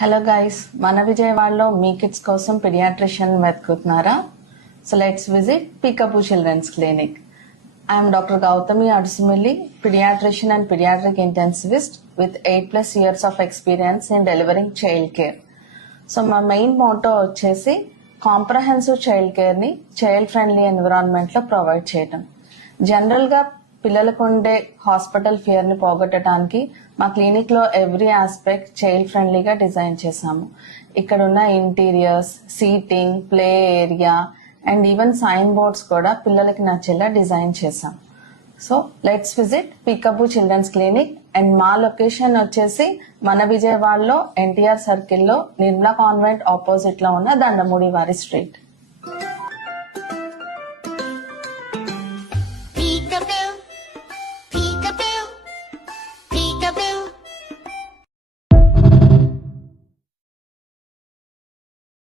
Hello guys, మన విజయవాడలో మీ కిడ్స్ కోసం పిడియాట్రిషియన్ వెతుకుతున్నారా? So let's visit Peekaboo children's clinic. I'm doctor Gautami Adusumilli, pediatrician and pediatric intensivist with 8+ years of experience in delivering child care. So మా main motto వచ్చేసి comprehensive child care ని child friendly environment లో provide చేయటం. General గా పిల్లలకు ఉండే hospital fear ని పోగొట్టడానికి మా క్లినిక్ లో ఎవ్రీ ఆస్పెక్ట్ చైల్డ్ ఫ్రెండ్లీగా డిజైన్ చేశాము. ఇక్కడ ఉన్న interiors, seating, play area and even sign boards కూడా పిల్లలకి నచ్చేలా డిజైన్ చేశాం. So let's visit Peekaboo children's clinic. And మా లొకేషన్ వచ్చేసి మన విజయవాడలో ఎన్టీఆర్ సర్కిల్లో నిర్మలా కాన్వెంట్ ఆపోజిట్ లో ఉన్న దండమూడి వారి స్ట్రీట్.